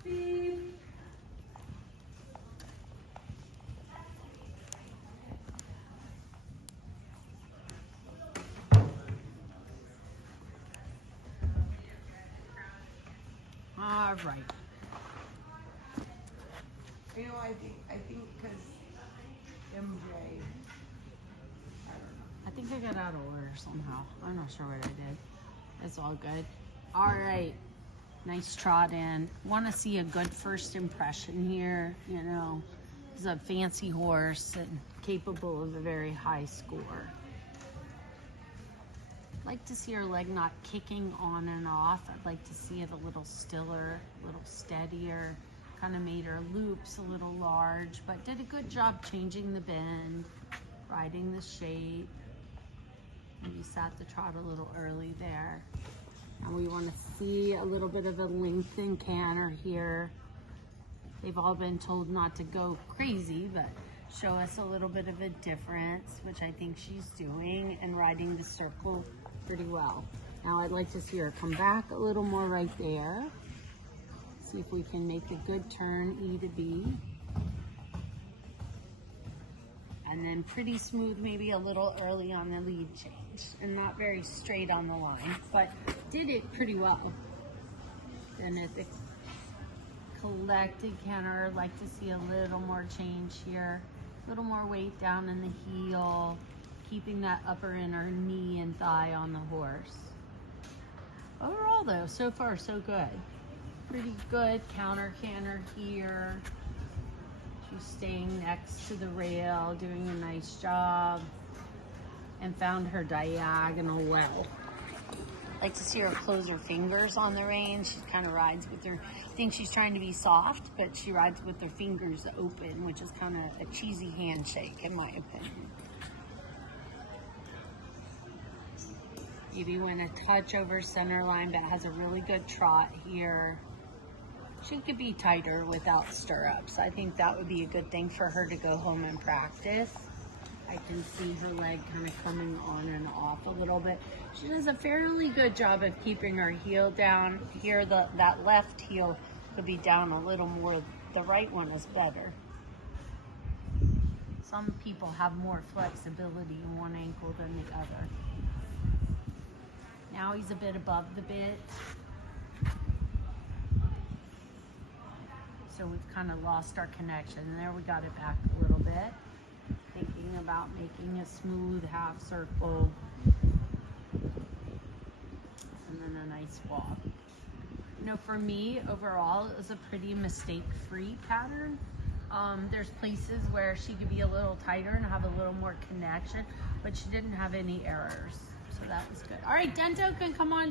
Speed. All right. You know, I think because MJ, I don't know. I think I got out of order somehow. I'm not sure what I did. It's all good. All right. Nice trot in. Want to see a good first impression here. You know, he's a fancy horse and capable of a very high score. Like to see her leg not kicking on and off. I'd like to see it a little stiller, a little steadier. Kind of made her loops a little large, but did a good job changing the bend, riding the shape. Maybe sat the trot a little early there. And we want to see a little bit of a lengthened canter here. They've all been told not to go crazy, but show us a little bit of a difference, which I think she's doing, and riding the circle pretty well. Now I'd like to see her come back a little more right there. See if we can make a good turn, E to B. And then pretty smooth, maybe a little early on the lead change, and not very straight on the line, but did it pretty well. And at the collected canter, I'd like to see a little more change here, a little more weight down in the heel, keeping that upper inner knee and thigh on the horse. Overall though, so far so good. Pretty good counter canter here. She's staying next to the rail, doing a nice job, and found her diagonal well. Like to see her close her fingers on the rein. She kind of rides with her, I think she's trying to be soft, but she rides with her fingers open, which is kind of a cheesy handshake in my opinion. Maybe went a touch over center line, but has a really good trot here. She could be tighter without stirrups. I think that would be a good thing for her to go home and practice. I can see her leg kind of coming on and off a little bit. She does a fairly good job of keeping her heel down. Here, that left heel could be down a little more. The right one is better. Some people have more flexibility in one ankle than the other. Now he's a bit above the bit. So we've kind of lost our connection. And there we got it back a little bit. Thinking about making a smooth half circle. And then a nice walk. You know, for me, overall, it was a pretty mistake-free pattern. There's places where she could be a little tighter and have a little more connection, but she didn't have any errors. So that was good. All right, Dento can come on.